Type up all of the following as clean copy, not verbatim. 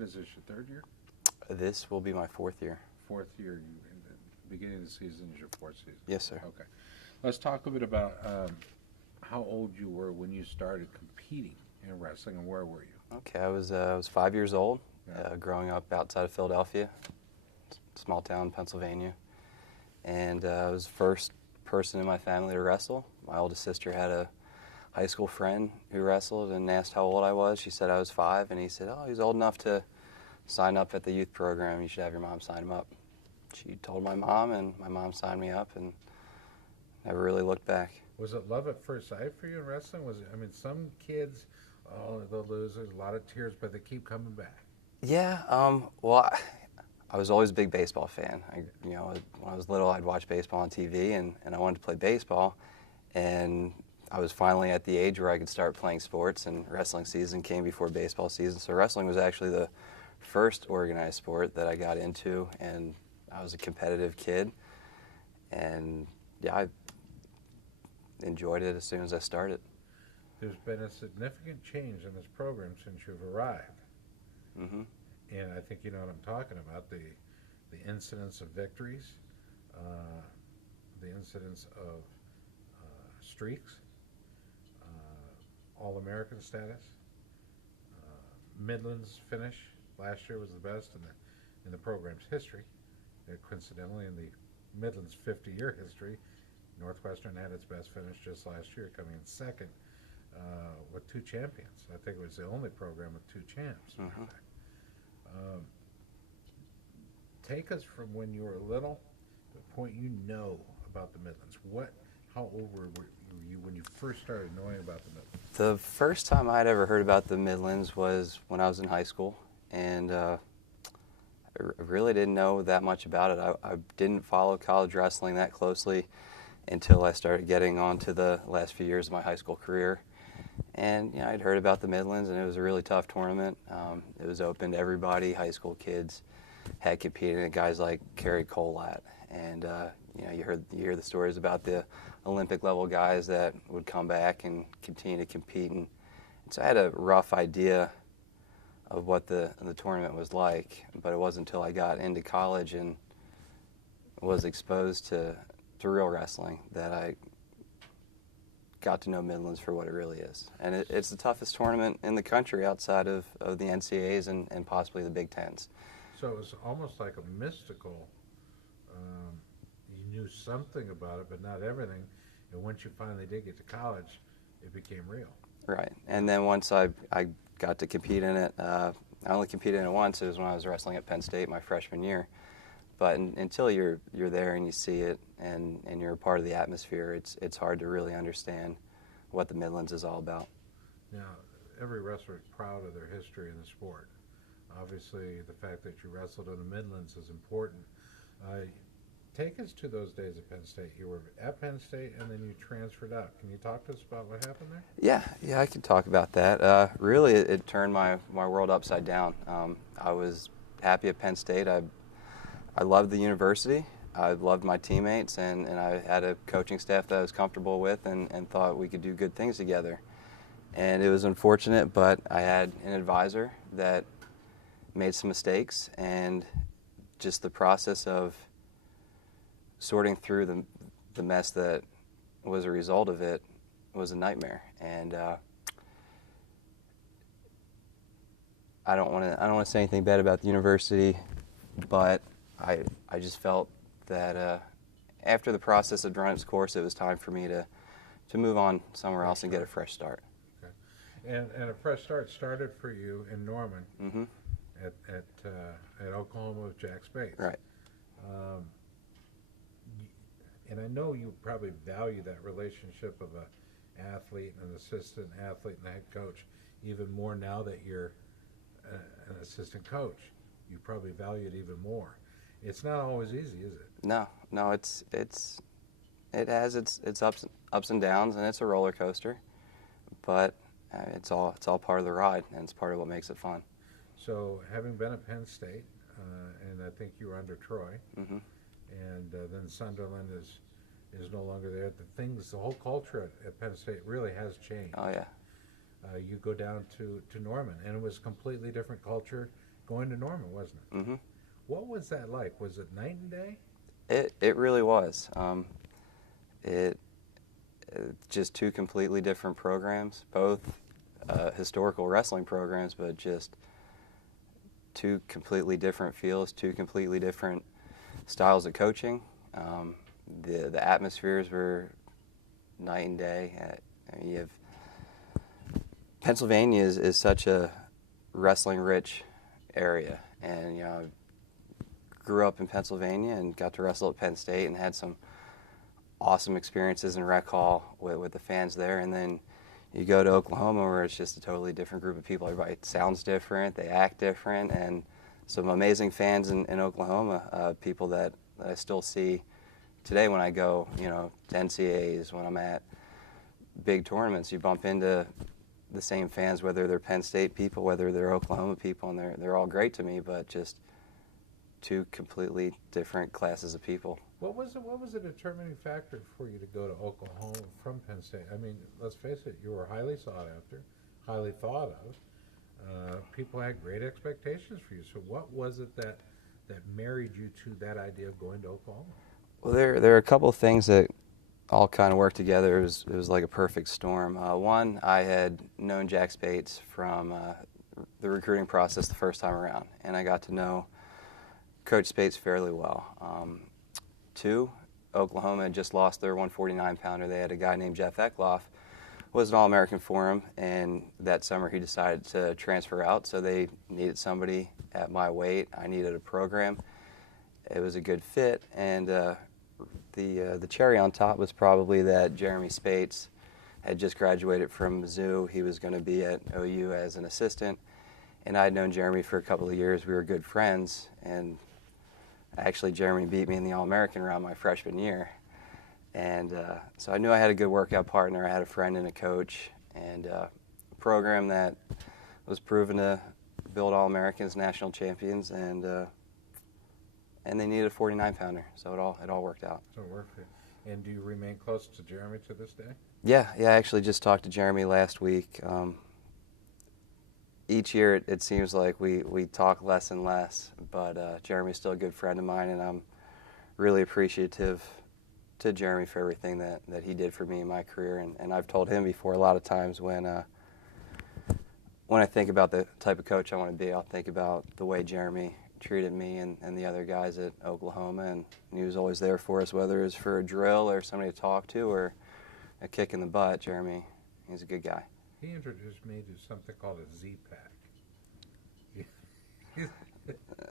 what is this, your third year? This will be my fourth year. Fourth year. In the beginning of the season is your fourth season. Yes, sir. Okay. Let's talk a bit about how old you were when you started competing in wrestling, and where were you? Okay, I was 5 years old, Yeah. growing up outside of Philadelphia, small town, Pennsylvania, and I was the first person in my family to wrestle. My oldest sister had a high school friend who wrestled and asked how old I was. She said I was 5, and he said, "Oh, he's old enough to sign up at the youth program. You should have your mom sign him up." She told my mom, and my mom signed me up, and never really looked back. Was it love at first sight for you in wrestling? Was it? I mean, some kids, oh, they'll lose. There's a lot of tears, but they keep coming back. Yeah, well, I was always a big baseball fan. When I was little, I'd watch baseball on TV, and I wanted to play baseball. And I was finally at the age where I could start playing sports, and wrestling season came before baseball season. So wrestling was actually the first organized sport that I got into, and I was a competitive kid. And yeah, I enjoyed it as soon as I started. There's been a significant change in this program since you've arrived. Mm-hmm. And I think you know what I'm talking about, the incidence of victories, the incidence of streaks, All-American status, Midlands finish last year was the best in the program's history. Coincidentally, in the Midlands 50-year history, Northwestern had its best finish just last year, coming in second with 2 champions. I think it was the only program with 2 champs. Mm-hmm. Take us from when you were little to the point you know about the Midlands. How old were you when you first started knowing about the Midlands? The first time I'd ever heard about the Midlands was when I was in high school, and I really didn't know that much about it. I didn't follow college wrestling that closely until I started getting on to the last few years of my high school career. And I'd heard about the Midlands, and it was a really tough tournament. It was open to everybody, high school kids had competed in it, guys like Kerry Colat. And you hear the stories about the Olympic level guys that would come back and continue to compete. And so I had a rough idea of what the tournament was like, but it wasn't until I got into college and was exposed to real wrestling that I got to know Midlands for what it really is. And it's the toughest tournament in the country outside of the NCAAs and possibly the Big Tens. So it was almost like a mystical, you knew something about it, but not everything. And once you finally did get to college, it became real. Right. And then once I got to compete in it, I only competed in it once. It was when I was wrestling at Penn State my freshman year. But until you're there and you see it and you're a part of the atmosphere, it's hard to really understand what the Midlands is all about. Now, every wrestler is proud of their history in the sport. Obviously, the fact that you wrestled in the Midlands is important. Take us to those days at Penn State. You were at Penn State and then you transferred out. Can you talk to us about what happened there? Yeah, I can talk about that. Really, it turned my world upside down. I was happy at Penn State. I loved the university. I loved my teammates, and I had a coaching staff that I was comfortable with and thought we could do good things together. And it was unfortunate, but I had an advisor that made some mistakes, and just the process of sorting through the mess that was a result of it was a nightmare. And I don't want to say anything bad about the university, but I just felt that after the process had run its course, it was time for me to move on somewhere else and get a fresh start. Okay. And a fresh start started for you in Norman. Mm-hmm. At Oklahoma with Jack Spates. Right. And I know you probably value that relationship of an athlete and an assistant athlete and a head coach even more now that you're an assistant coach. You probably value it even more. It's not always easy, is it? No, it has its ups and downs, and it's a roller coaster. But it's all part of the ride, and it's part of what makes it fun. So, having been at Penn State, and I think you were under Troy, Mm-hmm. and then Sunderland is no longer there. The whole culture at Penn State really has changed. Oh yeah. You go down to Norman, and it was a completely different culture, going to Norman, wasn't it? Mm-hmm. What was that like? Was it night and day? It really was. It just two completely different programs, both historical wrestling programs, but just two completely different feels, two completely different styles of coaching. The atmospheres were night and day. I mean, you have Pennsylvania is such a wrestling-rich area, and grew up in Pennsylvania and got to wrestle at Penn State and had some awesome experiences in Rec Hall with the fans there. And then you go to Oklahoma where it's just a totally different group of people. Everybody sounds different, they act different, and some amazing fans in Oklahoma, people that I still see today when I go, to NCAAs, when I'm at big tournaments. You bump into the same fans, whether they're Penn State people, whether they're Oklahoma people, and they're all great to me, but just two completely different classes of people. What was a determining factor for you to go to Oklahoma from Penn State? I mean, let's face it, you were highly sought after, highly thought of. People had great expectations for you. So what was it that married you to that idea of going to Oklahoma? Well, there are a couple of things that all kind of worked together. It was like a perfect storm. One, I had known Jack Spates from the recruiting process the first time around, and I got to know Coach Spates fairly well. Two, Oklahoma had just lost their 149-pounder. They had a guy named Jeff Eckloff, was an All-American for him, and that summer he decided to transfer out, so they needed somebody at my weight. I needed a program. It was a good fit, and the cherry on top was probably that Jeremy Spates had just graduated from Mizzou. He was going to be at OU as an assistant, and I had known Jeremy for a couple of years. We were good friends, and actually Jeremy beat me in the All-American round my freshman year. And so I knew I had a good workout partner. I had a friend and a coach, and a program that was proven to build All-Americans, national champions, and they needed a 49-pounder, so it all worked out. So it worked for you. And do you remain close to Jeremy to this day? Yeah, I actually just talked to Jeremy last week. Each year it seems like we talk less and less, but Jeremy's still a good friend of mine, and I'm really appreciative to Jeremy for everything that he did for me in my career. And I've told him before, a lot of times when I think about the type of coach I want to be, I'll think about the way Jeremy treated me and the other guys at Oklahoma, and he was always there for us, whether it was for a drill or somebody to talk to or a kick in the butt. Jeremy, he's a good guy. He introduced me to something called a Z-Pack.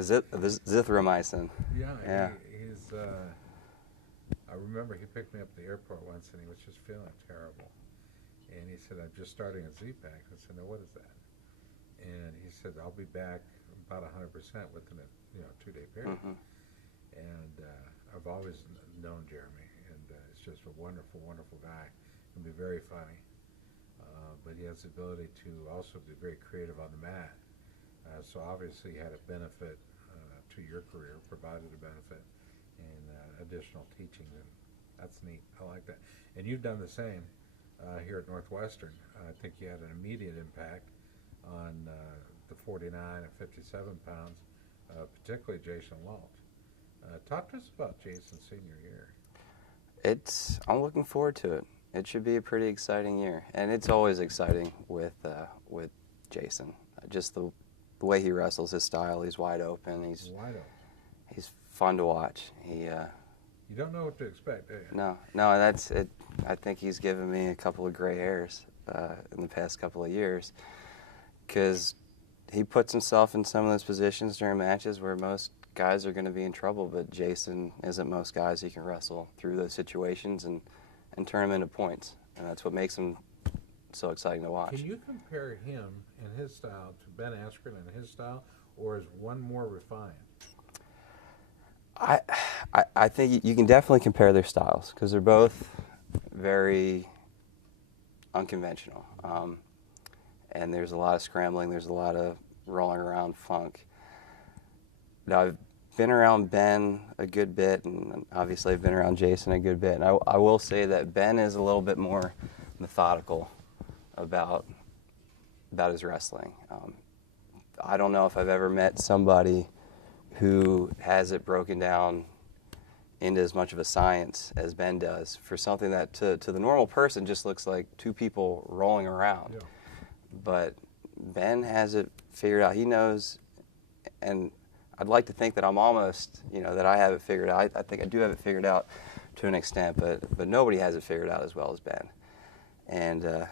Zithromycin. Yeah. He's. I remember he picked me up at the airport once, and he was just feeling terrible. And he said, "I'm just starting a Z-Pack." I said, "No, what is that?" And he said, "I'll be back about 100% within a 2-day period." Mm-hmm. And I've always known Jeremy, and he's just a wonderful, wonderful guy. He can be very funny, but he has the ability to also be very creative on the mat. So obviously he had a benefit to your career, provided a benefit, and additional teaching, and that's neat. I like that. And you've done the same here at Northwestern. I think you had an immediate impact on the 49 and 57 pounds, particularly Jason Walt. Talk to us about Jason's senior year. I'm looking forward to it. It should be a pretty exciting year, and it's always exciting with Jason. Just the way he wrestles, his style. He's wide open. He's fun to watch. You don't know what to expect, do you? No, that's it. I think he's given me a couple of gray hairs in the past couple of years, because he puts himself in some of those positions during matches where most guys are going to be in trouble, but Jason isn't most guys. He can wrestle through those situations and turn them into points, and that's what makes him so exciting to watch. Can you compare him and his style to Ben Askren and his style, or is one more refined? I think you can definitely compare their styles, because they're both very unconventional. And there's a lot of scrambling, there's a lot of rolling around funk. Now, I've been around Ben a good bit, and obviously I've been around Jason a good bit. And I will say that Ben is a little bit more methodical about his wrestling. I don't know if I've ever met somebody who has it broken down into as much of a science as Ben does for something that to the normal person just looks like two people rolling around. Yeah. But Ben has it figured out. He knows, and I'd like to think that I'm almost, that I have it figured out. I think I do have it figured out to an extent, but nobody has it figured out as well as Ben. And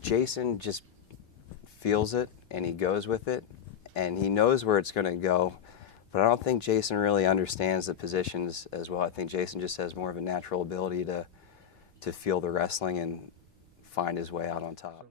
Jason just feels it, and he goes with it, and he knows where it's going to go. But I don't think Jason really understands the positions as well. I think Jason just has more of a natural ability to feel the wrestling and find his way out on top.